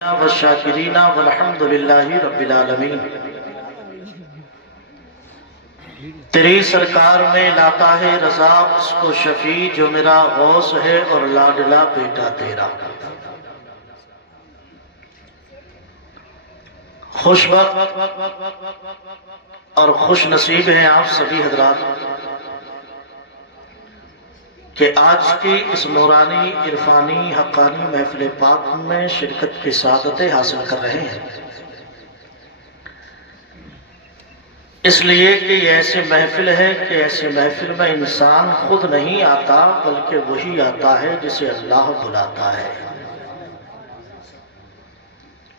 والشاکرین والحمد للہ رب العالمین۔ تیری سرکار میں لاتا ہے رضا اس کو شفیع جو میرا غوث ہے اور لاڈلا بیٹا تیرا۔ خوش بخت اور خوش نصیب ہیں آپ سبھی حضرات کہ آج کی اس نورانی عرفانی حقانی محفل پاک میں شرکت کی سعادتیں حاصل کر رہے ہیں، اس لیے کہ یہ ایسی محفل ہے کہ ایسی محفل میں انسان خود نہیں آتا بلکہ وہی آتا ہے جسے اللہ بلاتا ہے۔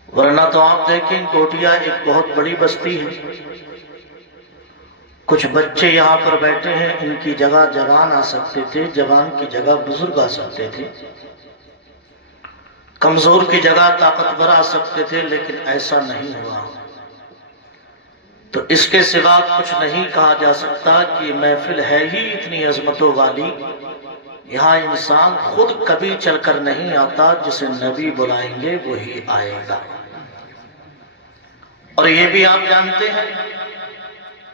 ورنہ تو آپ دیکھیں کوٹیا ایک بہت بڑی بستی ہے، کچھ بچے یہاں پر بیٹھے ہیں، ان کی جگہ جوان آ سکتے تھے، جوان کی جگہ بزرگ آ سکتے تھے، کمزور کی جگہ طاقتور آ سکتے تھے، لیکن ایسا نہیں ہوا۔ تو اس کے سوا کچھ نہیں کہا جا سکتا کہ یہ محفل ہے ہی اتنی عظمتوں والی، یہاں انسان خود کبھی چل کر نہیں آتا، جسے نبی بلائیں گے وہی آئے گا۔ اور یہ بھی آپ جانتے ہیں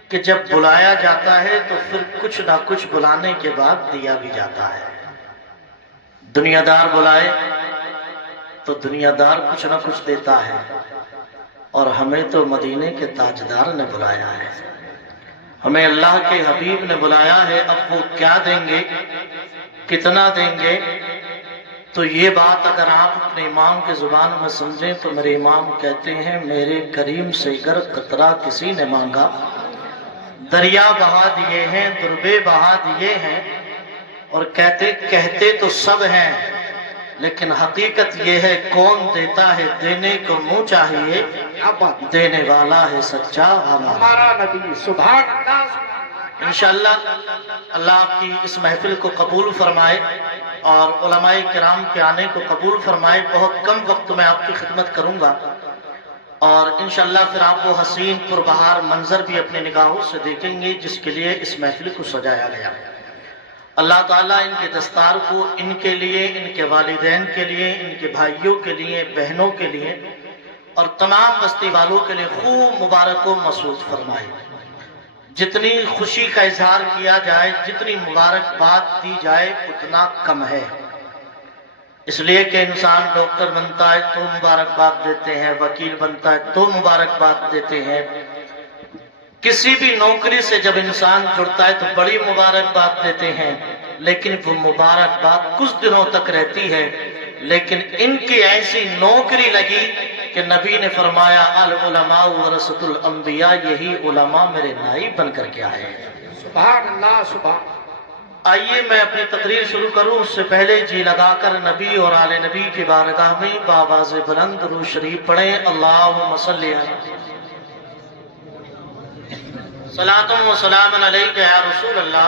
کہ جب بلایا جاتا ہے تو پھر کچھ نہ کچھ بلانے کے بعد دیا بھی جاتا ہے۔ دنیا دار بلائے تو دنیا دار کچھ نہ کچھ دیتا ہے، اور ہمیں تو مدینے کے تاجدار نے بلایا ہے، ہمیں اللہ کے حبیب نے بلایا ہے۔ اب وہ کیا دیں گے، کتنا دیں گے، تو یہ بات اگر آپ اپنے امام کی زبان میں سمجھیں تو میرے امام کہتے ہیں، میرے کریم سے گر قطرہ کسی نے مانگا، دریا بہا دیے ہیں، دربے بہا دیے ہیں۔ اور کہتے تو سب ہیں، لیکن حقیقت یہ ہے کون دیتا ہے، دینے کو منہ چاہیے، دینے والا ہے سچا ہمارا نبی۔ سبحان اللہ۔ انشاءاللہ اللہ آپ کی اس محفل کو قبول فرمائے اور علماء کرام کے آنے کو قبول فرمائے۔ بہت کم وقت میں آپ کی خدمت کروں گا، اور انشاءاللہ پھر آپ وہ حسین پربہار منظر بھی اپنی نگاہوں سے دیکھیں گے جس کے لیے اس محفل کو سجایا گیا۔ اللہ تعالیٰ ان کے دستار کو ان کے لیے، ان کے والدین کے لیے، ان کے بھائیوں کے لیے، بہنوں کے لیے اور تمام بستی والوں کے لیے خوب مبارک و مسعود فرمائے۔ جتنی خوشی کا اظہار کیا جائے، جتنی مبارکباد دی جائے اتنا کم ہے، اس لیے کہ انسان ڈاکٹر بنتا ہے تو مبارکباد دیتے ہیں، وکیل بنتا ہے تو مبارکباد دیتے ہیں، کسی بھی نوکری سے جب انسان جڑتا ہے تو بڑی مبارکباد دیتے ہیں، لیکن وہ مبارکباد کچھ دنوں تک رہتی ہے۔ لیکن ان کی ایسی نوکری لگی کہ نبی نے فرمایا العلماء ورثۃ الانبیاء، یہی علماء میرے نائب بن کر کے آئے ہیں۔ سبحان اللہ سبحان۔ آئیے میں اپنی تقریر شروع کروں اس سے پہلے جی لگا کر نبی اور آل نبی کی بارگاہ میں بآواز بلند درود شریف پڑھیں۔ اللہم صلی علی صلاۃ و سلام علیک یا رسول اللہ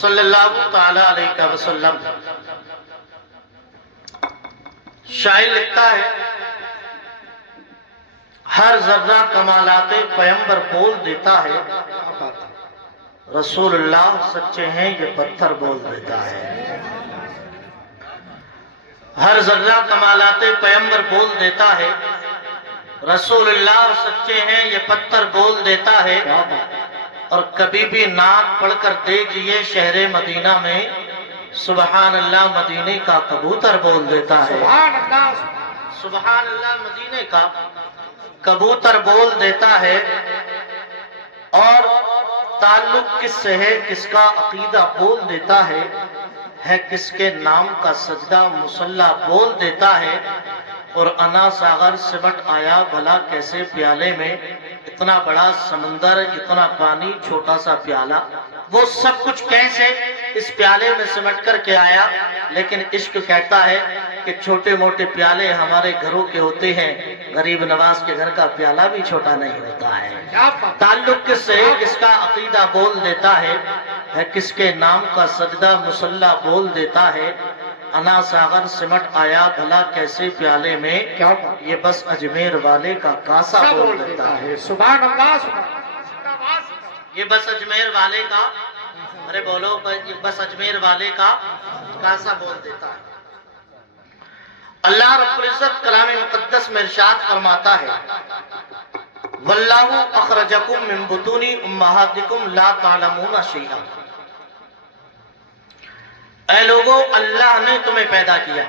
صلی اللہ تعالی علیہ وسلم۔ شاعر لکھتا ہے، ہر ذرہ کمالات پیمبر بول دیتا ہے، رسول اللہ سچے ہیں یہ پتھر بول دیتا ہے۔ ہر ذرہ کمالات پیمبر بول دیتا ہے، رسول اللہ سچے ہیں یہ پتھر بول دیتا ہے۔ اور کبھی بھی نعت پڑھ کر دیکھئے شہر مدینہ میں، سبحان اللہ مدینے کا کبوتر بول دیتا ہے۔ سبحان اللہ مدینے کا کبوتر بول دیتا ہے۔ اور تعلق کس سے ہے، کس کا عقیدہ بول دیتا ہے کس کے نام کا سجدہ مصلی بول دیتا ہے۔ اور انا ساغر سمٹ آیا بھلا کیسے پیالے میں، اتنا بڑا سمندر، اتنا پانی، چھوٹا سا پیالہ، وہ سب کچھ کیسے اس پیالے میں سمٹ کر کے آیا۔ لیکن عشق کہتا ہے کہ چھوٹے موٹے پیالے ہمارے گھروں کے ہوتے ہیں، غریب نواز کے گھر کا پیالہ بھی چھوٹا نہیں ہوتا ہے۔ تعلق کس سے، کس کا عقیدہ بول دیتا ہے کس کے نام کا سجدہ مصلی بول دیتا ہے۔ انا ساغر سمٹ آیا بھلا کیسے پیالے میں، یہ بس اجمیر والے کا کاسا بول دیتا ہے۔ سبحان اللہ۔ یہ بس اجمیر والے کا، ارے بولو، یہ بس اجمیر والے کا کاسا بول دیتا ہے۔ اللہ رب العزت کلام مقدس میں ارشاد فرماتا ہے واللہ اخرجکم من بطون امہاتکم لا تعلمون شیئا، اے لوگو اللہ نے تمہیں پیدا کیا،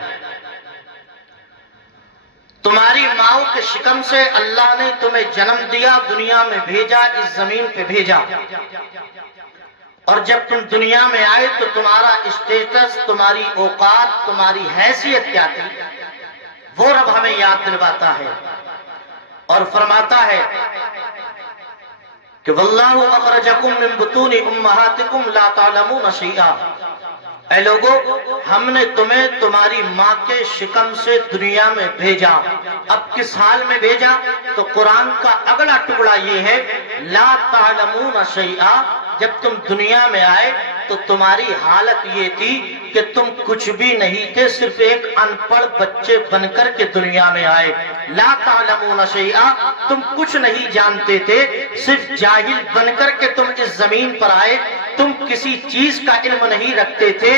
تمہاری ماؤں کے شکم سے اللہ نے تمہیں جنم دیا، دنیا میں بھیجا، اس زمین پہ بھیجا، اور جب تم دنیا میں آئے تو تمہارا اسٹیٹس، تمہاری اوقات، تمہاری حیثیت کیا تھی وہ رب ہمیں یاد دلواتا ہے اور فرماتا ہے کہ واللہ اخرجکم من بطون امہاتکم لا تعلمون شیئا، اے لوگو ہم نے تمہیں تمہاری ماں کے شکم سے دنیا میں بھیجا۔ اب کس حال میں بھیجا؟ تو قرآن کا اگلا ٹکڑا یہ ہے لا تعلمون شیئا، جب تم دنیا میں آئے تو تمہاری حالت یہ تھی کہ تم کچھ بھی نہیں تھے، صرف ایک ان پڑھ بچے بن کر کے دنیا میں آئے۔ لا تعلمون شیئا، تم کچھ نہیں جانتے تھے، صرف جاہل بن کر کے تم اس زمین پر آئے، تم کسی چیز کا علم نہیں رکھتے تھے،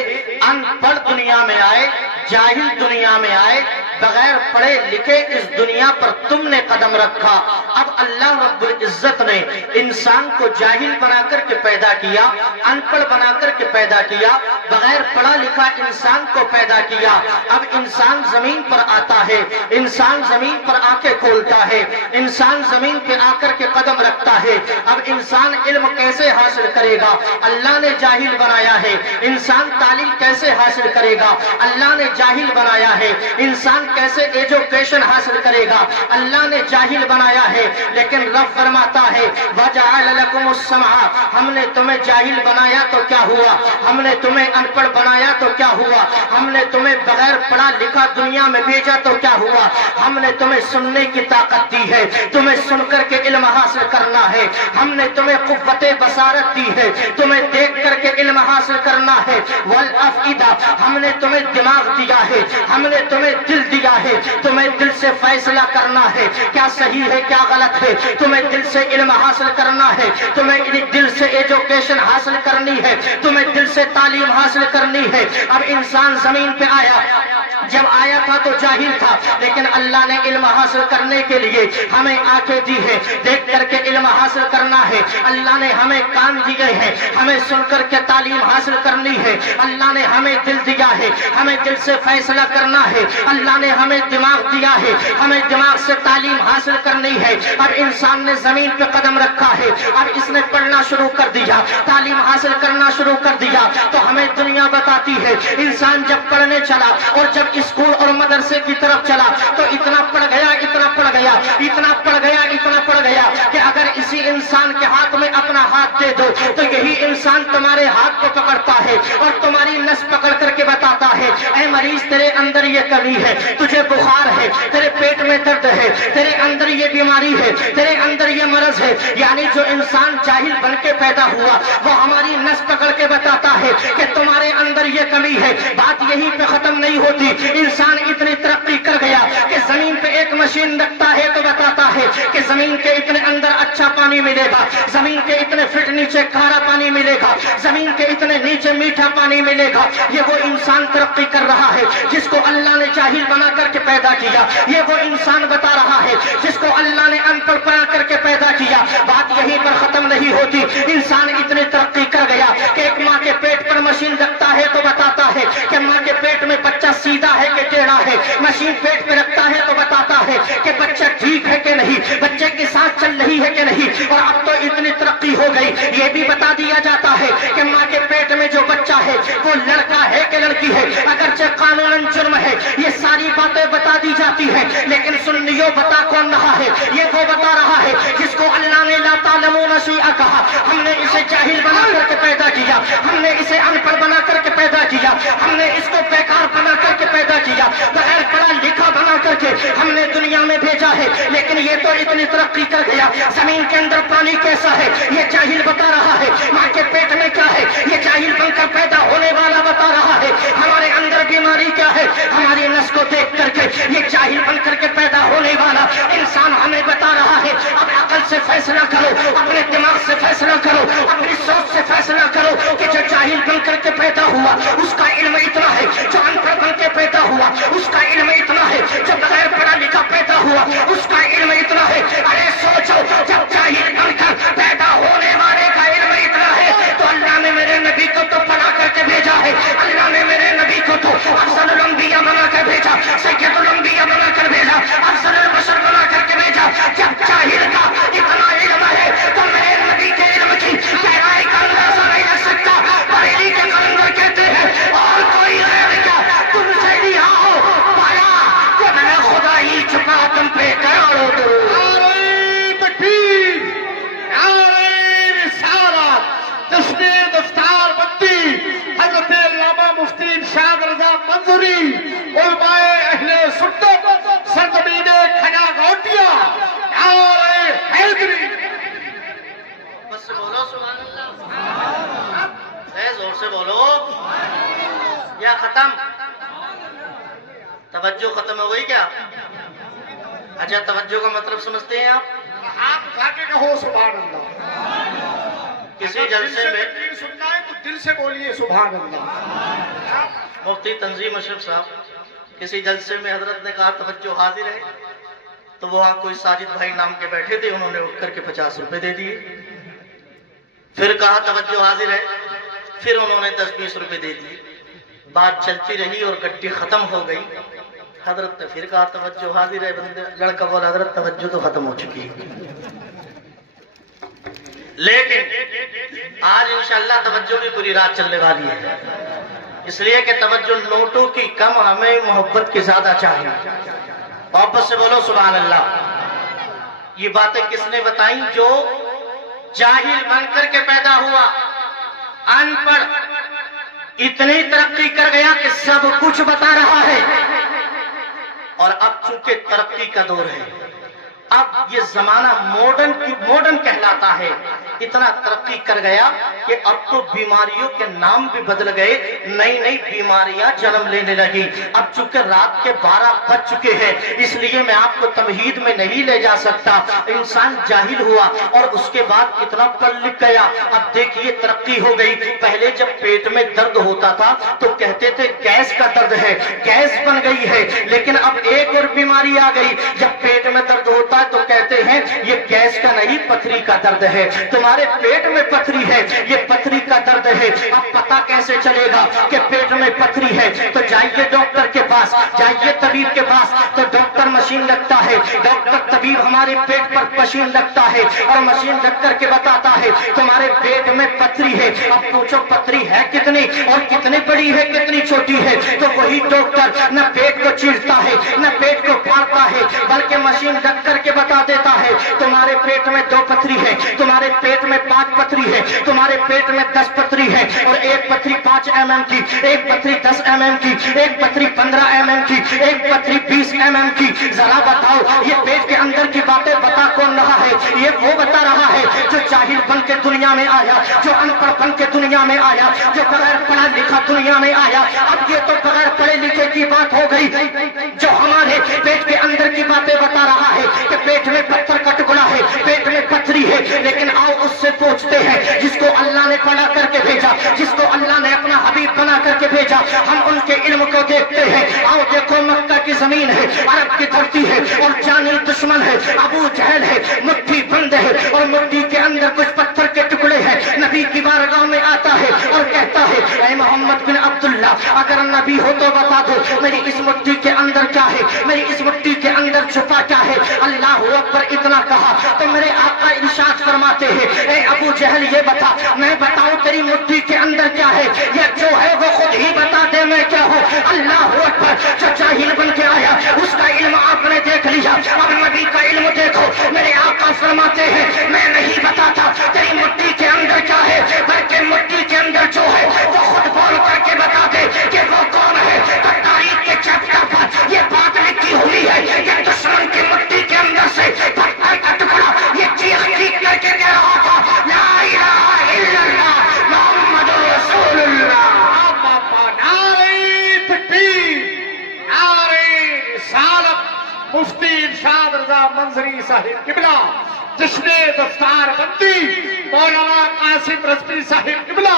ان پڑھ دنیا میں آئے، جاہل دنیا میں آئے، بغیر پڑھے لکھے اس دنیا پر تم نے قدم رکھا۔ اب اللہ رب العزت نے انسان کو جاہل بنا کر کے پیدا کیا، ان پڑھ بنا کر کے پیدا کیا، بغیر پڑھا لکھا انسان کو پیدا کیا۔ اب انسان زمین پر آتا ہے، انسان زمین پر آنکھیں کھولتا ہے، انسان زمین پہ آ کر کے قدم رکھتا ہے۔ اب انسان علم کیسے حاصل کرے گا؟ اللہ نے جاہل بنایا ہے۔ انسان تعلیم کیسے حاصل کرے گا؟ اللہ نے جاہل بنایا ہے۔ انسان کیسے ایجوکیشن حاصل کرے گا؟ اللہ نے جاہل بنایا ہے۔ لیکن رب فرماتا ہے وَجَعَلَ لَكُمُ السَّمْعَ، ہم نے تمہیں جاہل بنایا تو کیا ہوا؟ ہم نے تمہیں ان پڑھ بنایا تو کیا ہوا؟ ہم نے تمہیں بغیر پڑھا لکھا دنیا میں بھیجا تو کیا ہوا؟ ہم نے تمہیں سننے کی طاقت دی ہے، تمہیں سن کر کے علم حاصل کرنا ہے۔ ہم نے تمہیں قوت بصارت دی ہے، تمہیں دیکھ کر کے علم حاصل کرنا ہے۔ وَالْأَفْئِدَةَ، ہم نے تمہیں دماغ دیا ہے، ہم نے تمہیں دل دیا ہے، تمہیں دل سے فیصلہ کرنا ہے کیا صحیح ہے کیا غلط ہے، تمہیں دل سے علم حاصل کرنا ہے، تمہیں دل سے ایجوکیشن حاصل کرنی ہے، تمہیں دل سے تعلیم حاصل کرنی ہے۔ اب انسان زمین پہ آیا، جب آیا تھا تو جاہل تھا، لیکن اللہ نے علم حاصل کرنے کے لیے ہمیں آنکھیں دی ہے، دیکھ کر کے علم حاصل کرنا ہے۔ اللہ نے ہمیں کان دیے ہیں، ہمیں سن کر کے تعلیم حاصل کرنی ہے۔ اللہ نے ہمیں دل دیا ہے، ہمیں دل سے فیصلہ کرنا ہے۔ اللہ نے ہمیں دماغ دیا ہے، ہمیں دماغ سے تعلیم حاصل کرنی ہے۔ اب انسان نے زمین پہ قدم رکھا ہے، اب اس نے پڑھنا شروع کر دیا، تعلیم حاصل کرنا شروع کر دیا، تو ہمیں دنیا بتاتی ہے انسان جب پڑھنے چلا اور جب اسکول اور مدرسے کی طرف چلا تو اتنا پڑھ گیا، اتنا پڑھ گیا، اتنا پڑھ گیا، اتنا پڑھ گیا کہ اگر اسی انسان کے ہاتھ میں اپنا ہاتھ دے دو تو یہی انسان تمہارے ہاتھ کو پکڑتا ہے اور تمہاری نس پکڑ کر کے بتاتا ہے اے مریض تیرے اندر یہ کمی ہے، تجھے بخار ہے، تیرے پیٹ میں درد ہے، تیرے اندر یہ بیماری ہے، تیرے اندر یہ مرض ہے۔ یعنی جو انسان جاہل بن کے پیدا ہوا وہ ہماری نس پکڑ کے بتاتا ہے کہ تمہارے اندر یہ کمی ہے۔ بات یہی پہ ختم نہیں ہوتی، انسان اتنی ترقی کر گیا کہ زمین پہ ایک مشین رکھتا ہے تو بتاتا ہے کہ زمین کے اتنے اندر اچھا پانی ملے گا، زمین کے اتنے فٹ نیچے کھارا پانی ملے گا، زمین کے اتنے نیچے میٹھا پانی ملے گا۔ یہ وہ انسان ترقی کر رہا ہے جس کو اللہ نے جاہل بنا کر کے پیدا کیا، یہ وہ انسان بتا رہا ہے جس کو اللہ نے ان پڑھ بنا کر کے پیدا کیا۔ بات یہیں پر ختم نہیں ہوتی، انسان اتنی ترقی کر گیا کہ ایک ماں کے پیٹ پر مشین رکھتا ہے تو بتاتا ہے کہ ماں کے پیٹ میں بچہ سیدھا ہے کہ ٹیڑھا ہے، مشین پیٹ پہ رکھتا ہے تو بتاتا ہے کہ بچہ ٹھیک ہے کہ نہیں، بچے کی سانس چل رہی ہے کہ نہیں۔ اور اب تو اتنی ترقی ہو گئی یہ بھی بتا دیا جاتا ہے کہ ماں کے پیٹ میں جو بچہ ہے وہ لڑکا ہے کہ لڑکی ہے، اگرچہ قانوناً جرم ہے، یہ ساری باتیں بتا دی جاتی ہیں، لیکن سنیو بتا کون رہا ہے؟ یہ وہ بتا رہا ہے جس کو اللہ نے لا تعلمون شیئا کہا۔ ہم نے اسے جاہل بنا کر کے پیدا کیا، ہم نے اسے ان پڑھ بنا کر کے پیدا کیا، ہم نے اس کو بیکار بنا کر کے پیدا کیا، بغیر پڑھا لکھا بنا کر کے ہم نے دنیا میں بھیجا ہے۔ لیکن یہ تو اتنی ترقی کر گیا، زمین کے اندر پانی کیسا ہے یہ جاہل بتا رہا ہے، ماں کے پیٹ میں کیا ہے یہ جاہل بن کر پیدا ہونے والا بتا رہا ہے، ہمارے اندر بیماری کیا ہے ہماری نس کو دیکھ کر کے یہ جاہل بن کر کے پیدا ہونے والا انسان ہمیں بتا رہا ہے۔ اب عقل سے فیصلہ کرو، اپنے دماغ سے فیصلہ کرو، اپنی سوچ سے فیصلہ کرو کہ جو جاہل بن کر کے پیدا ہوا اس کا علم اتنا ہے، جو ان پڑھ بن کے پیدا ہوا اس کا علم اتنا ہے، جو بغیر پڑھا لکھا پیدا ہوا اس کا علم اتنا ہے۔ ارے سوچو، جب جاہل بن کر پیدا ہونے والے کا علم اتنا ہے تو اللہ نے میرے نبی کو تو پڑھا کر کے بھیجا ہے، اللہ نے میرے نبی کو تو افضل الانبیاء بنا کر بھیجا، سید الانبیاء بنا کر بھیجا، افضل البشر بنا کر کے بھیجا۔ جب جاہل کا اتنا علم ہے تو میرے نبی کے علم کی گہرائی کا اندازہ نہیں لگ سکتا۔ بریلی کے کلندر کہتے ہیں اور کوئی غیر کیا تم سے لیا ہو پایا کہ میں نے خدا ہی چھپا تم پہ کروڑوں درود۔ نعرہ تکبیر، نعرہ رسالت، جشن دستار بندی حضرت علامہ مفتی ارشاد رضا منظوری، علماء اہل سنت، سرزمین کھنا گھوٹیا، نعرہ حیدری۔ بس سے بولو سبحان اللہ، زور سے بولو یا ختم؟ توجہ ختم ہو گئی کیا؟ اچھا توجہ کا مطلب سمجھتے ہیں آپ؟ آپ اٹھا کے کہو سبحان اللہ۔ کسی جلسے میں تکبیر سننا ہے تو دل سے بولیے سبحان اللہ۔ مفتی تنظیم اشرف صاحب کسی جلسے میں حضرت نے کہا توجہ حاضر ہے، تو وہاں کوئی ساجد بھائی نام کے بیٹھے تھے، انہوں نے اٹھ کر کے 50 روپے دے دیے۔ پھر کہا توجہ حاضر ہے، پھر انہوں نے 10-20 روپے دے دیے۔ بات چلتی رہی اور گٹی ختم ہو گئی۔ حضرت نے پھر کہا توجہ حاضر ہے، بندے لڑکا بولا حضرت توجہ تو ختم ہو چکی ہے، لیکن آج انشاءاللہ توجہ کی پوری رات چلنے والی ہے، اس لیے کہ توجہ نوٹوں کی کم، ہمیں محبت کی زیادہ چاہیے۔ محبت سے بولو سبحان اللہ۔ یہ باتیں کس نے بتائیں؟ جو جاہل بن کر کے پیدا ہوا، ان پڑھ، اتنی ترقی کر گیا کہ سب کچھ بتا رہا ہے۔ اور اب چونکہ ترقی کا دور ہے، اب یہ زمانہ ماڈرن کہلاتا ہے، اتنا ترقی کر گیا کہ اب تو بیماریوں کے نام بھی بدل گئے، نئی نئی بیماریاں جنم لینے لگی۔ اب چونکہ رات کے 12 بج چکے ہیں، اس لیے میں آپ کو تمہید میں نہیں لے جا سکتا۔ انسان جاہل ہوا اور اس کے بعد کتنا پڑھ لکھ گیا۔ اب دیکھیے ترقی ہو گئی۔ پہلے جب پیٹ میں درد ہوتا تھا تو کہتے تھے گیس کا درد ہے، گیس بن گئی ہے، لیکن اب ایک اور بیماری آ گئی۔ جب پیٹ میں درد ہوتا ہے تو کہتے ہیں یہ گیس کا نہیں، پتھری کا درد ہے، تمہارے پیٹ میں پتھری ہے، یہ پتھری کا درد ہے۔ اب پتہ کیسے چلے گا کہ پیٹ میں پتھری ہے؟ تو جائیے ڈاکٹر کے پاس، جائیے طبیب کے پاس، تو ڈاکٹر مشین لگتا ہے، ڈاکٹر طبیب ہمارے پیٹ پر مشین لگتا ہے اور مشین لگ کر کے بتاتا ہے تمہارے پیٹ میں پتھری ہے۔ اب پوچھو پتھری ہے کتنی اور کتنی بڑی ہے کتنی چھوٹی ہے؟ تو وہی ڈاکٹر نہ پیٹ کو چیرتا ہے نہ پیٹ کو پھاڑتا ہے، بلکہ مشین لگ کر کے بتا دیتا ہے تمہارے پیٹ میں 2 پتھری ہے، تمہارے پیٹ میں 5 پتھری ہے، تمہارے پیٹ میں 10 پتھری ہے، اور ایک پتھری 5 mm کی، ایک پتھری 10 mm کی، ایک پتھری 15 mm کی، ایک پتھری 20 mm کی۔ ذرا بتاؤ یہ پیٹ کے اندر کی باتیں بتا کون رہا ہے؟ یہ وہ بتا رہا ہے جو جاہل بن کے دنیا میں آیا، جو ان پڑھ بن کے دنیا میں آیا، جو بغیر پڑھا لکھا دنیا میں آیا۔ اب یہ تو بغیر پڑھے لکھے کی بات ہو گئی، جو ہمارے پیٹ کے اندر کی باتیں بتا رہا ہے کہ پیٹ میں پتھر کا ٹکڑا ہے، پیٹ میں پتھری ہے۔ لیکن آؤ اس سے پوچھتے ہیں جس کو اللہ نے پڑھا کر کے بھیجا، جس کو اللہ نے اپنا حبیب بنا کر کے بھیجا، ہم ان کے علم کو دیکھتے ہیں۔ آؤ دیکھو مکہ کی زمین ہے، عرب کی دھرتی ہے اور جانی دشمن ہے، ابو جہل ہے، مٹھی بند ہے اور مٹھی کے اندر کچھ پتھر کے ٹکڑے ہیں۔ نبی کی بارگاہ میں آتا ہے اور کہتا ہے اے محمد بن عبداللہ، اگر نبی ہو تو بتا دو میری اس مٹھی کے اندر کیا ہے، میری اس مٹھی کے اندر چھپا کیا ہے؟ اللہ اکبر اتنا کہا تو میرے آقا ارشاد فرماتے ہیں اے ابو جہل یہ بتا، میں بتاؤں تیری مٹھی کے اندر کیا ہے؟ یہ جو ہے وہ خود ہی بتا دے میں کیا ہوں۔ اللہ اکبر، جو جاہل بن کے آیا اس کا علم آپ نے دیکھ لیا، اب نبی کا علم دیکھو۔ میرے آقا فرماتے ہیں میں نہیں بتاتا تیری مٹھی کے اندر کیا ہے، بلکہ مٹھی کے اندر جو ہے وہ خود بول کر کے بتا دے کہ وہ کون ہے۔ تو تاریخ کے چیپٹر پر یہ بات لکھی ہوئی ہے کہ دشمن کی مٹھی کے اندر سے پتھر کا ٹکڑا یہ چیخ چیخ کر کے کہہ رہا تھا لا الہ الا اللہ محمد رسول اللہ۔ نعرہ تکبیر، نعرہ رسالت، مفتی ارشاد رضا منظری صاحب قبلہ، جشن دستار بندی مولانا قاسم رضوی صاحب قبلہ،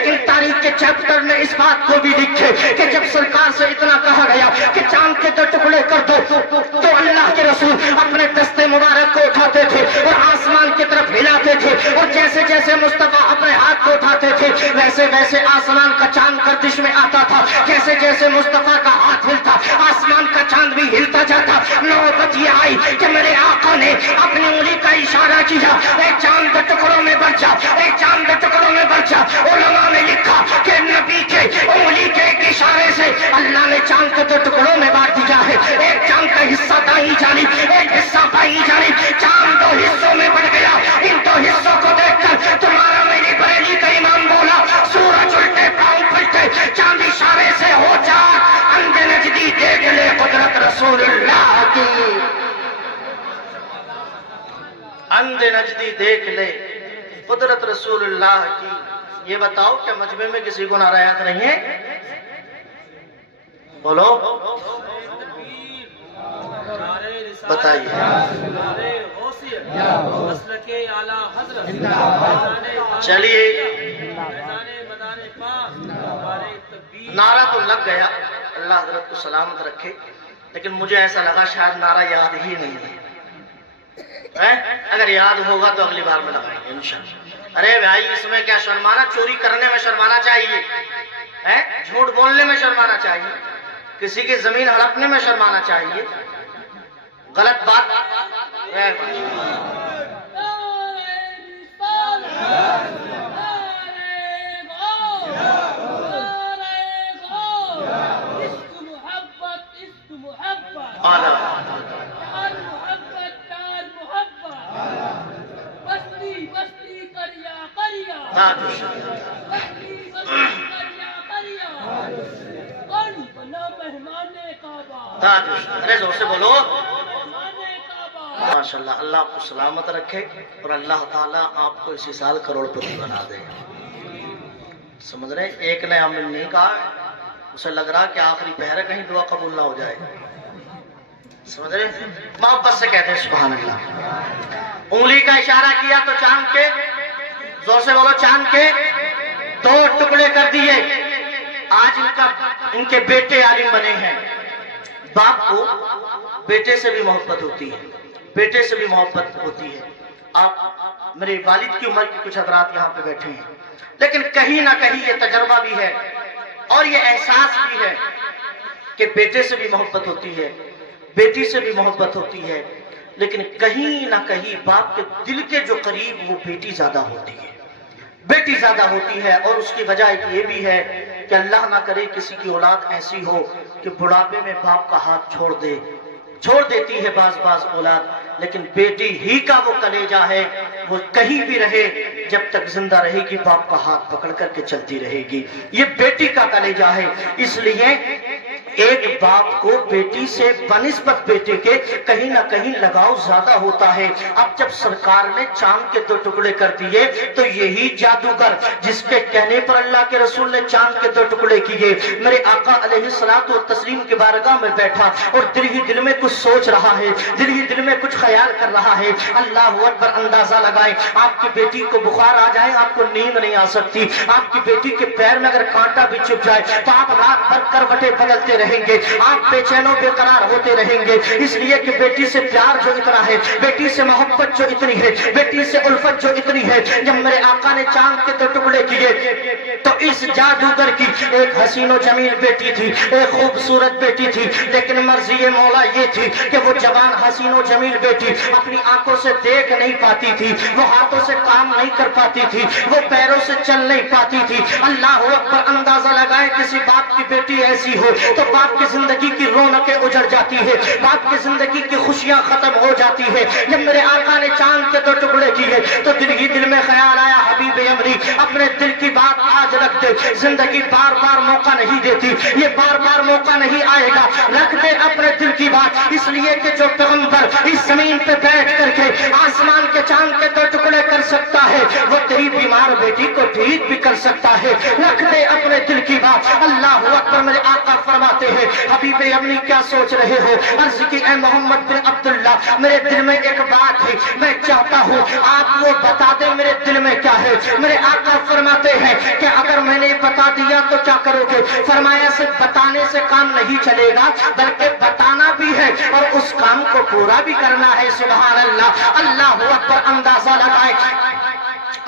لیکن تاریخ کے چیپٹر میں اس بات کو بھی لکھے کہ جب سرکار سے اتنا کہا گیا کہ چاند کے 2 ٹکڑے کر دو تو اللہ کے رسول اپنے دستے مبارک کو اٹھاتے تھے اور آسمان کی طرف ہلاتے تھے، اور جیسے جیسے مصطفیٰ اپنے ہاتھ کو اٹھاتے تھے ویسے ویسے آسمان کا چاند گردش میں آتا تھا، جیسے جیسے مصطفیٰ کا ہاتھ ہلتا آسمان کا چاند بھی ہلتا جاتا۔ نوبت یہ آئی کہ میرے آقا نے اپنی انگلی کا اشارہ کیا، اے چاند 2 ٹکڑوں میں بٹ جا، اے چاند 2 ٹکڑوں میں بٹ جا۔ علماء نے لکھا کہ نبی کے انگلی کے ایک اشارے سے اللہ نے چاند کے 2 ٹکڑوں میں بانٹ دیا ہے، ایک چاند کا حصہ دائیں جانب ایک حصہ بائیں جانب، چاند 2 حصوں میں بٹ گیا۔ ان 2 حصوں کو دیکھ کر تمہارا میری بریلی کا امام بولا سورج الٹے پاؤں پلٹے، چاند اشارے سے ہو جا، اندھے نجدی دیکھ لے قدرت رسول اللہ کی، اندھے نجدی دیکھ لے قدرت رسول اللہ کی۔ یہ بتاؤ کہ مجمع میں کسی کو ناراض نہیں ہے؟ بولو بتائیے۔ چلیے نعرہ تو لگ گیا، اللہ حضرت کو سلامت رکھے، لیکن مجھے ایسا لگا شاید نعرہ یاد ہی نہیں ہے۔ اگر یاد ہوگا تو اگلی بار میں لگائیں گے انشاءاللہ۔ ارے بھائی اس میں کیا شرمانا؟ چوری کرنے میں شرمانا چاہیے، جھوٹ بولنے میں شرمانا چاہیے، کسی کی زمین ہڑپنے میں شرمانا چاہیے، غلط بات۔ ارے زور سے بولو۔ ماشاءاللہ، اللہ آپ کو سلامت رکھے اور اللہ تعالیٰ آپ کو اسی سال کروڑ پتی بنا دے۔ سمجھ رہے؟ ایک نے آمین نہیں کہا، اسے لگ رہا کہ آخری پہر ہے کہیں دعا قبول نہ ہو جائے۔ سمجھ رہے؟ محبت سے کہتے ہیں سبحان اللہ۔ انگلی کا اشارہ کیا تو چاند کے، زور سے بولو، چاند کے 2 ٹکڑے کر دیے۔ آج ان کے بیٹے عالم بنے ہیں۔ باپ کو بیٹے سے بھی محبت ہوتی ہے، بیٹے سے بھی محبت ہوتی ہے۔ آپ میرے والد کی عمر کے کچھ حضرات یہاں پہ بیٹھے ہیں، لیکن کہیں نہ کہیں یہ تجربہ بھی ہے اور یہ احساس بھی ہے کہ بیٹے سے بھی محبت ہوتی ہے، بیٹی سے بھی محبت ہوتی ہے، لیکن کہیں نہ کہیں باپ کے دل کے جو قریب وہ بیٹی زیادہ ہوتی ہے، بیٹی زیادہ ہوتی ہے۔ اور اس کی وجہ ایک یہ بھی ہے کہ اللہ نہ کرے کسی کی اولاد ایسی ہو کہ بڑھاپے میں باپ کا ہاتھ چھوڑ دیتی ہے بعض اولاد، لیکن بیٹی ہی کا وہ کلیجہ ہے، وہ کہیں بھی رہے جب تک زندہ رہے گی باپ کا ہاتھ پکڑ کر کے چلتی رہے گی، یہ بیٹی کا کلیجہ ہے۔ اس لیے ایک باپ کو بیٹی سے بنسبت بیٹے کے کہیں نہ کہیں لگاؤ زیادہ ہوتا ہے۔ اب جب سرکار نے چاند کے 2 ٹکڑے کر دیے تو یہی جادوگر جس کے کہنے پر اللہ کے رسول نے چاند کے 2 ٹکڑے کیے، میرے آقا علیہ الصلوۃ والتسلیم کی بارگاہ میں بیٹھا اور دل ہی دل میں کچھ سوچ رہا ہے، دل ہی دل میں کچھ خیال کر رہا ہے۔ اللہ اکبر، اندازہ لگائیں، آپ کی بیٹی کو بخار آ جائے، آپ کو نیند نہیں آ سکتی، آپ کی بیٹی کے پیر میں اگر کانٹا بھی چبھ جائے تو آپ رات بھر کروٹیں بدلتے رہیں گے، آپ بے چین و بے قرار ہوتے رہیں گے، اس لیے کہ بیٹی سے پیار جو اتنا ہے، بیٹی سے محبت جو اتنی ہے، بیٹی سے الفت جو اتنی ہے۔ جب میرے آقا نے چاند کے 2 ٹکڑے کیے تو اس جادوگر کی ایک حسین و جمیل بیٹی تھی، ایک خوبصورت بیٹی تھی، لیکن مرضی مولا یہ تھی کہ وہ جوان حسین و جمیل بیٹی اپنی آنکھوں سے دیکھ نہیں پاتی تھی، وہ ہاتھوں سے کام نہیں کر پاتی تھی، وہ پیروں سے چل نہیں پاتی تھی۔ اللہ اکبر، اندازہ لگائے کسی باپ کی بیٹی ایسی ہو تو باپ کی زندگی کی رونقیں اجڑ جاتی ہے، باپ کی زندگی کی خوشیاں ختم ہو جاتی ہے۔ جب میرے آقا نے چاند کے 2 ٹکڑے کیے تو دل ہی دل میں خیال آیا، حبیب امری اپنے دل کی بات آج رکھ دے، زندگی بار بار موقع نہیں دیتی، یہ بار بار موقع نہیں آئے گا، رکھ دے اپنے دل کی بات، اس لیے کہ جو پیغمبر اس زمین پہ بیٹھ کر کے آسمان کے چاند کے 2 ٹکڑے کر سکتا ہے وہ تیری بیمار بیٹی کو ٹھیک بھی کر سکتا ہے، رکھ دے اپنے دل کی بات۔ اللہ اکبر، میرے آقا فرماتے ہیں حبیب امی کیا سوچ رہے ہو؟ عرض کی اے محمد بن عبداللہ میرے دل میں ایک بات ہے، میں چاہتا ہوں آپ وہ بتا دیں میرے دل میں کیا ہے۔ میرے آقا فرماتے ہیں کہ اگر میں نے بتا دیا تو کیا کرو گے؟ فرمایا صرف بتانے سے کام نہیں چلے گا بلکہ بتانا بھی ہے اور اس کام کو پورا بھی کرنا ہے۔ سبحان اللہ، اللہ اکبر۔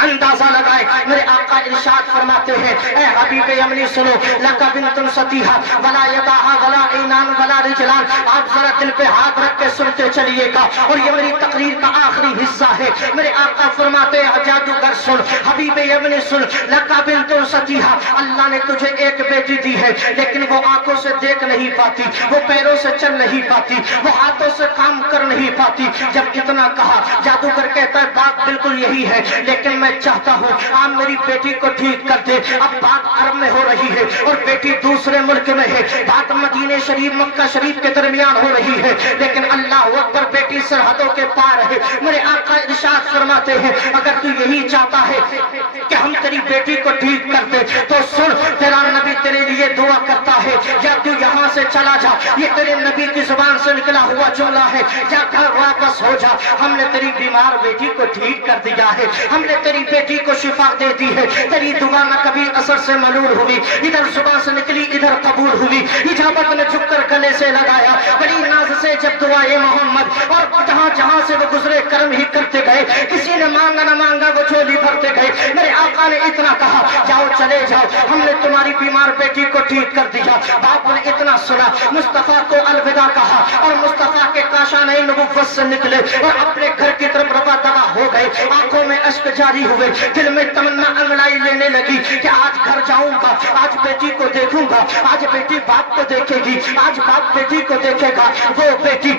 اندازہ لگائے میرے آقا ارشاد فرماتے ہیں اے حبیب یمنی سنو، لکا بنتم ستیہا ولا یداہا ولا اینان ولا رجلان۔ آپ ذرا دل پہ ہاتھ رکھ کے سنتے چلیے گا اور یہ میری تقریر کا آخری حصہ ہے۔ میرے آقا فرماتے ہیں جادوگر سن، حبیب یمنی سن، لکا بنتم ستیہا، اللہ نے تجھے ایک بیٹی دی ہے لیکن وہ آنکھوں سے دیکھ نہیں پاتی، وہ پیروں سے چل نہیں پاتی، وہ ہاتھوں سے کام کر نہیں پاتی۔ جب اتنا کہا جادوگر کہتا ہے بات بالکل یہی ہے لیکن میں چاہتا ہوں آپ میری بیٹی کو ٹھیک کر دے۔ اب بات عرب میں ہو رہی ہے اور بیٹی دوسرے ملک میں ہے، بات مدینہ شریف مکہ شریف کے درمیان ہو رہی ہے لیکن اللہ اکبر بیٹی سرحدوں کے پار ہے۔ میرے آقا ارشاد فرماتے ہیں اگر تو یہی چاہتا ہے کہ ہم تیری بیٹی کو ٹھیک کر دے تو سن، تیرا نبی تیرے لیے دعا کرتا ہے یا تو یہاں سے چلا جا، یہ تیرے نبی کی زبان سے نکلا ہوا جملہ ہے، جا گھر واپس ہو جا، ہم نے تیری بیمار بیٹی کو ٹھیک کر دیا ہے، ہم نے تیری بیٹی کو شفا دے دی ہے، تیری دعا نہ کبھی اثر سے ملول ہوئی، ادھر زبان سے نکلی ادھر قبول ہوئی۔ اجابت نے جھک کر گلے سے لگایا، بڑی ناز سے جب دعائے محمد اور جہاں جہاں سے وہ گزرے کرم ہی کرتے گئے، کسی نے مانگا نہ مانگا وہ جھولی بھرتے گئے۔ میرے آقا نے اتنا کہا جاؤ چلے جاؤ، ہم نے تمہاری بیمار بیٹی کو ٹھیک کر دیا۔ باپ نے اتنا سنا، مصطفیٰ کو الوداع کہا اور مصطفیٰ کے کاشانِ نبوت سے نکلے اور اپنے گھر کی طرف روا دوا ہو گئے، آنکھوں میں اشک جاری ہوئے، دل میں تمنا انگڑائی لینے لگی کہ آج گھر جاؤں گا، آج بیٹی کو دیکھوں گا، آج بیٹی باپ کو دیکھے گی، آج باپ بیٹی کو دیکھے گا۔ وہ بیٹی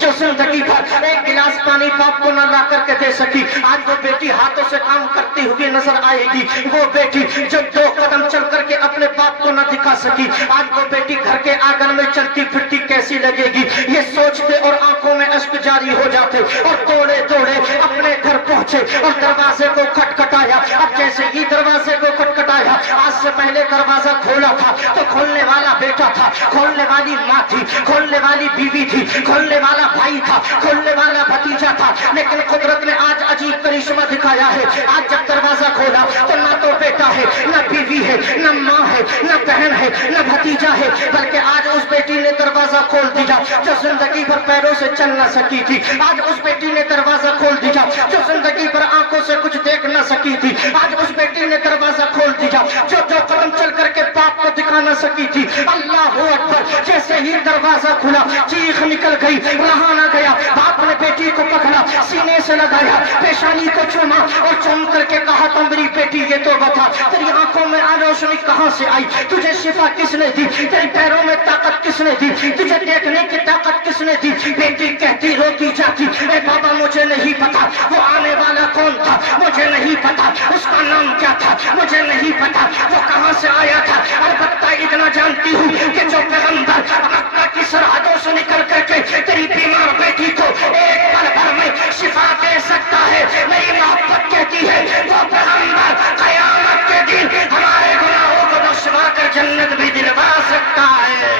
جو زندگی بھر ایک گلاس پانی باپ کو نہ لا کر کے دے سکی، آج وہ بیٹی ہاتھوں سے کام کرتی ہوئی نظر آئے گی۔ وہ بیٹی جو دو قدم چل کر کے اپنے باپ کو نہ دکھا سکی، آج وہ بیٹی گھر کے آنگن میں چلتی پھرتی کیسی لگے گی؟ یہ سوچتے اور آنکھوں میں اشک جاری ہو جاتے اور دوڑے دوڑے اپنے گھر پہنچے اور دروازے کو کھٹکھٹایا۔ اب جیسے ہی دروازے کو کھٹکھٹایا، آج سے پہلے دروازہ کھولا تھا تو کھولنے والا بیٹا تھا، کھولنے والی ماں تھی، کھولنے والی بیوی تھی، کھولنے والا بھائی تھا، کھولنے والا بھتیجا تھا، لیکن قدرت نے آج عجیب کرشمہ دکھایا ہے۔ آج جب دروازہ کھولا تو نہ تو بیٹا ہے، نہ بیوی ہے، نہ ماں ہے، نہ بہن ہے، نہ بھتیجا ہے، بلکہ آج اس بیٹی نے دروازہ کھول دیا جو زندگی بھر پیروں سے چل نہ سکی تھی۔ آج اس بیٹی نے دروازہ کھول دیا جو زندگی بھر آنکھوں سے کچھ دیکھ نہ سکی تھی۔ آج اس بیٹی نے دروازہ کھول دیا جو دو قدم چل کر کے باپ کو دکھا نہ سکی تھی۔ اللہ اکبر، جیسے ہی دروازہ کھلا چیخ نکل گئی، رہا نہ گیا۔ باپ نے بیٹی کو پکڑا، سینے سے لگایا، پیشانی کو چوما اور چوم کر کے کہا تو میری بیٹی یہ تو بتا تیری آنکھوں میں روشنی کہاں سے آئی؟ تجھے شفا کس نے دی؟ تیری پیروں میں طاقت کس نے دی؟ تجھے دیکھنے کی طاقت کس نے دی؟ بیٹی کہتی روتی جاتی اے بابا مجھے نہیں پتا وہ آنے والا کون تھا، مجھے نہیں پتا اس کا نام کیا تھا، مجھے نہیں پتا وہ کہاں سے آیا تھا، البتہ اتنا جانتی ہوں کہ جو پیغمبر مکہ کی سرحدوں سے نکل کر کے تیری بیمار بیٹی کو ایک پل بھر میں شفا دے سکتا ہے، میری محبت کہتی ہے وہ پیغمبر قیامت کے دن ہمارے گناہوں کو بخشوا کر جنت بھی دلوا سکتا ہے۔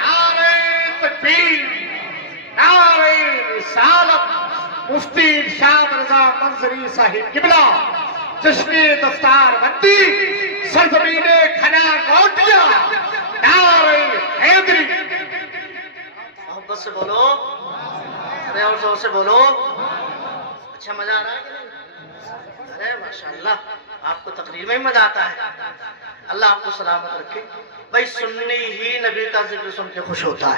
نعرہ تکبیر، نعرہ رسالت، مفتی ارشاد رضا منظری صاحب قبلہ، جشن دستار بندی، سرزمین کھنا کوٹیا، نعرہ حیدری۔ محبت سے بولو، ارے اور زور سے بولو۔ اچھا مزہ آ رہا ہے کہ نہیں؟ ارے ماشاءاللہ، آپ کو تقریر میں ہی مزہ آتا ہے۔ اللہ آپ کو سلامت رکھے۔ بھائی سنی ہی نبی کا ذکر سن کے خوش ہوتا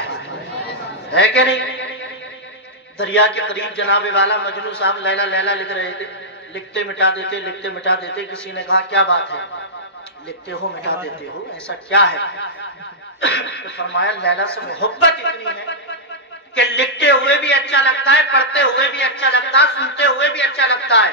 ہے کہ نہیں؟ دریا کے قریب جناب والا مجنوں صاحب لیلا لیلا لکھ رہے تھے، لکھتے مٹا دیتے، لکھتے مٹا دیتے۔ کسی نے کہا کیا بات ہے، لکھتے ہو مٹا دیتے ہو، ایسا کیا ہے؟ تو فرمایا لیلا سے محبت اتنی ہے کہ لکھتے ہوئے بھی اچھا لگتا ہے، پڑھتے ہوئے بھی اچھا لگتا ہے، سنتے ہوئے بھی اچھا لگتا ہے۔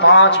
5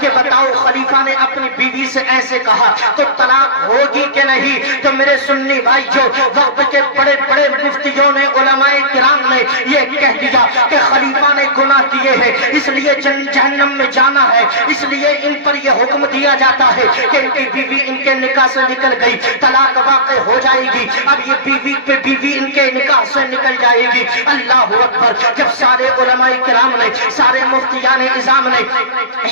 کہ بتاؤ خلیفہ نے اپنی بیوی سے ایسے کہا تو طلاق ہوگی کہ نہیں؟ تو میرے سنی بھائی جو وقت کے بڑے بڑے مفتیوں نے علماء کرام نے یہ کہہ دیا کہ خلیفہ نے گناہ کیے ہیں اس لیے جہنم میں جانا ہے، اس لیے ان پر یہ حکم دیا جاتا ہے کہ ان کی بیوی ان کے نکاح سے نکل گئی، طلاق واقع ہو جائے گی، اب یہ بیوی پہ بیوی ان کے نکاح سے نکل جائے گی۔ اللہ اکبر! جب سارے علماء کرام نے، سارے مفتیان اعظام نے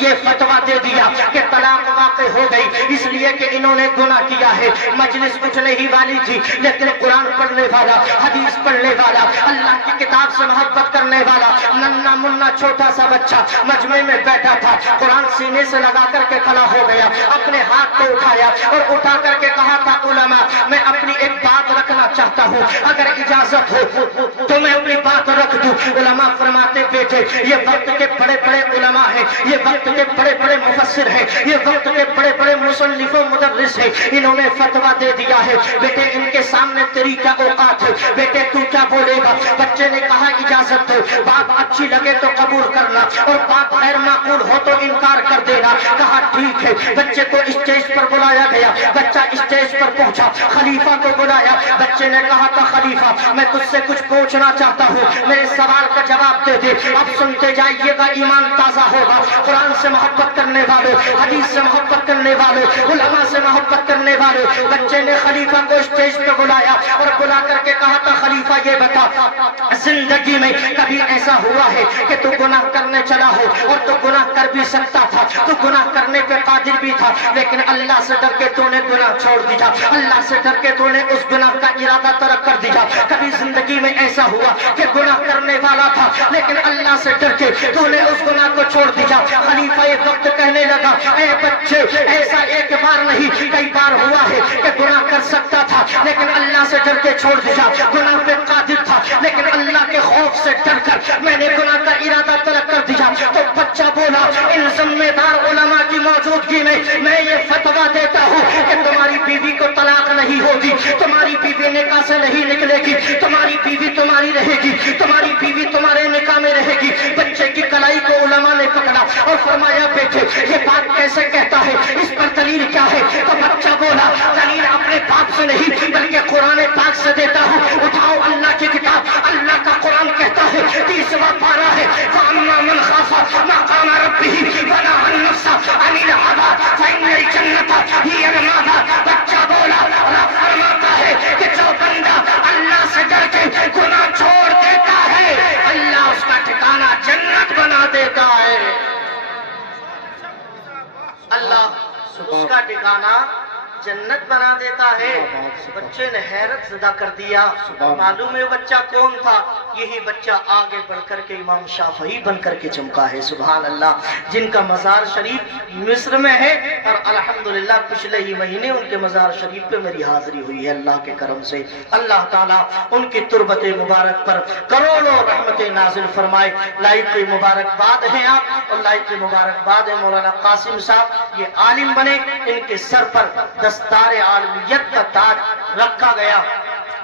یہ فتویٰ دے دیا کہ طلاق واقع ہو گئی اس لیے کہ انہوں نے گناہ کیا ہے، مجلس اٹھنے ہی والی تھی، لیکن قرآن پڑھنے والا، حدیث پڑھنے والا، اللہ کی کتاب سے محبت کرنے والا ننھا منا چھوٹا سا بچہ مجمع میں بیٹھا تھا، قرآن سینے سے لگا کر کے کھڑا ہو گیا، اپنے ہاتھ کو اٹھایا اور اٹھا کر کے کہا تھا علماء میں اپنی ایک بات رکھنا چاہتا ہوں، اگر اجازت ہو تو میں اپنی بات رکھ دوں۔ علماء فرماتے بیٹے یہ وقت کے بڑے بڑے علماء ہیں، یہ وقت کے بڑے بڑے مفسر ہیں، یہ وقت کے بڑے بڑے مصنف و مدرس ہیں، انہوں نے فتویٰ دے دیا ہے، بیٹے ان کے سامنے تیری کیا اوقات ہے، بیٹے تو کیا بولے گا؟ بچے نے کہا اجازت دو، بات اچھی لگے تو قبول کرنا اور بات غیر معقول ہو تو انکار کر دینا۔ کہا ٹھیک ہے، بچے کو اسٹیج پر بلایا گیا، بچہ اسٹیج پر پہنچا، خلیفہ کو بلایا، بچے نے کہا تھا خلیفہ میں تجھ سے کچھ پوچھنا چاہتا ہوں، میرے سوال کا جواب دے دے، اب سنتے جائیے گا، ایمان تازہ ہوگا۔ قرآن سے محبت کرنے والوں، حدیث سے محبت کرنے والوں، علماء سے محبت کرنے والوں، بچے نے خلیفہ کو اسٹیج پہ بلایا اور بلا کر کے کہا تھا خلیفہ یہ بتا زندگی میں کبھی ایسا ہوا ہے کہ تو گناہ کرنے چلا ہو اور تو گناہ کر بھی سکتا تھا، تو گناہ کرنے پہ قادر بھی تھا، لیکن اللہ سے ڈر کے تو نے گناہ چھوڑ دیا، اللہ سے ڈر کے تو نے اس گناہ کا ارادہ ترک کر دیا۔ کبھی زندگی میں ایسا ہوا کہ گناہ کرنے والا تھا لیکن اللہ سے ڈر کے تو نے اس گناہ کو چھوڑ دیا۔ خلیفہ ایک وقت کہنے لگا اے بچے ایسا ایک بار نہیں کئی بار ہوا ہے کہ گناہ کر سکتا تھا لیکن اللہ سے ڈر کے چھوڑ دیا، گناہ پہ قادر تھا لیکن اللہ کے خوف سے ڈر کر میں نے گناہ کا ارادہ ترک کر دیا۔ تو بچہ بولا ان ذمہ دار علماء کی موجودگی میں یہ فتویٰ دیتا ہوں کہ تمہاری بیوی کو طلاق نہیں ہوگی، تمہاری بیوی نکاح سے نہیں نکلے گی، تمہاری بیوی تمہاری رہے گی، تمہاری بیوی تمہارے نکاح میں رہے گی۔ بچے کی کلائی کو علماء نے پکڑا اور فرمایا بیٹے یہ بات کیسے کہتا ہے، اس پر دلیل کیا ہے؟ تو بچہ بولا دلیل اپنے باپ سے نہیں بلکہ قرآن پاک سے دیتا ہوں، اٹھاؤ اللہ کی کتاب، اللہ کا قرآن کہتا ہے 30واں پارہ ہے فَأَمَّا مَنْ خَافَ مَقَامَ رَبِّهِ وَنَهَى النَّفْسَ عَنِ الْهَوَىٰ فَإِنَّ الْجَنَّةَ هِيَ الْمَأْوَىٰ۔ بچہ بولا رب فرماتا ہے کہ جو بندہ اللہ سے ڈر کے گناہ چھوڑ دیتا ہے اللہ اس کا ٹھکانہ جنت بنا دیتا ہے، اللہ اس کا ٹھکانہ جنت بنا دیتا ہے۔ بچے نے حیرت زدہ کر دیا، معلوم ہے بچہ کون تھا؟ یہی بچہ آگے بڑھ کر کے امام شافعی بن کر کے چمکا ہے، سبحان اللہ، جن کا مزار شریف مصر میں ہے اور الحمدللہ پچھلے ہی مہینے ان کے مزار شریف پہ میری حاضری ہوئی ہے۔ اللہ کے کرم سے اللہ تعالیٰ ان کی تربت مبارک پر کروڑوں رحمتیں نازل فرمائے۔ لائق مبارکباد ہیں آپ، اور لائق مبارکباد ہے مولانا قاسم صاحب، یہ عالم بنے، ان کے سر پر دستار عالمیت کا تاج رکھا گیا۔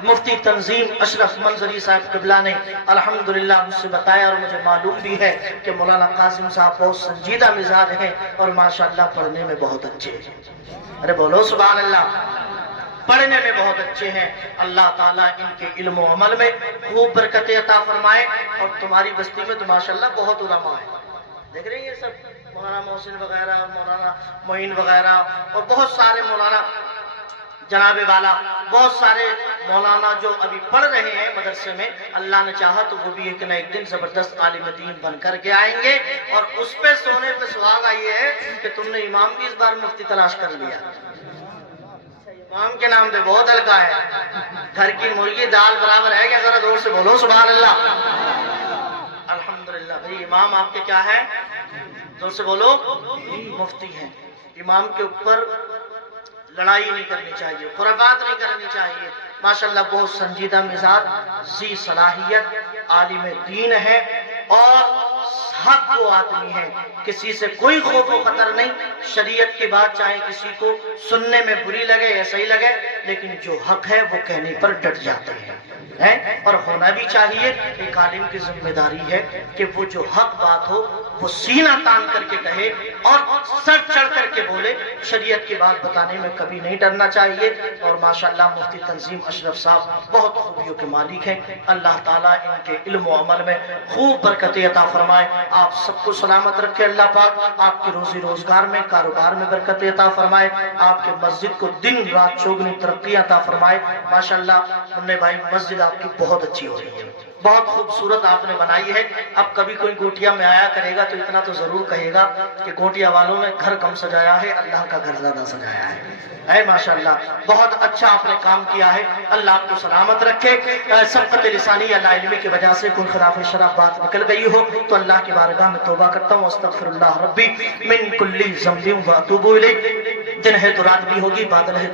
مفتی تنظیم اشرف منظری صاحب قبلہ نے الحمدللہ مجھ سے بتایا اور مجھے معلوم بھی ہے کہ مولانا قاسم صاحب بہت سنجیدہ مزاج ہیں اور ماشاءاللہ پڑھنے میں بہت اچھے ہیں۔ ارے بولو سبحان اللہ، پڑھنے میں بہت اچھے ہیں۔ اللہ تعالیٰ ان کے علم و عمل میں خوب برکت عطا فرمائے، اور تمہاری بستی میں تو ماشاءاللہ بہت علماء ہیں، دیکھ رہے ہیں یہ سب مولانا محسن وغیرہ، مولانا معین وغیرہ، اور بہت سارے مولانا جناب والا، بہت سارے مولانا جو ابھی پڑھ رہے ہیں مدرسے میں، اللہ نے چاہا تو وہ بھی ایک نہ ایک دن زبردست عالم دین بن کر کے آئیں گے۔ اور اس پہ سونے پہ سہاگا یہ ہے کہ تم نے امام بھی اس بار مفتی تلاش کر لیا۔ امام کے نام پہ بہت ہلکا ہے، گھر کی مرغی دال برابر ہے کیا؟ ذرا زور سے بولو سبحان اللہ۔ الحمدللہ بھائی امام آپ کے کیا ہے؟ زور سے بولو، مفتی ہیں۔ امام کے اوپر لڑائی نہیں کرنی چاہیے، خرافات نہیں کرنی چاہیے، ماشاءاللہ بہت سنجیدہ مزاج، ذی صلاحیت، عالم دین ہے اور حق کو آدمی ہے، کسی سے کوئی خوف و خطر نہیں۔ شریعت کی بات چاہے کسی کو سننے میں بری لگے یا صحیح لگے، لیکن جو حق ہے وہ کہنے پر ڈٹ جاتے ہیں، اور ہونا بھی چاہیے۔ ایک عالم کی ذمہ داری ہے کہ وہ جو حق بات ہو وہ سینہ تان کر کے کہے اور سر چڑھ کر کے بولے. شریعت کی بات بتانے میں کبھی نہیں ڈرنا چاہیے. اور ماشاءاللہ مفتی تنظیم اشرف صاحب بہت خوبیوں کے مالک ہیں. اللہ تعالیٰ ان کے علم و عمل میں خوب برکت عطا فرمائے. آپ سب کو سلامت رکھے اللہ پاک. آپ کے روزی روزگار میں کاروبار میں برکت عطا فرمائے. آپ کے مسجد کو دن رات چوگنی ترقی عطا فرمائے. ماشاءاللہ منع بھائی مسجد آپ کی بہت اچھی ہو رہی ہے, بہت خوبصورت آپ نے بنائی ہے. اب کبھی کوئی گوٹیا میں آیا کرے گا تو اتنا تو ضرور کہے گا کہ گوٹیا والوں نے گھر کم سجایا ہے, اللہ کا گھر زیادہ سجایا ہے. ماشاءاللہ بہت اچھا آپ نے کام کیا ہے. اللہ آپ کو سلامت رکھے. سبقت لسانی یا لا علمی کی وجہ سے کوئی خلاف شرع بات نکل گئی ہو تو اللہ کی بارگاہ میں توبہ کرتا ہوں. استغفر اللہ ربی من کل ذنب و اتوب الیہ. دن ہے تو رات بھی ہوگی, بادل ہے تو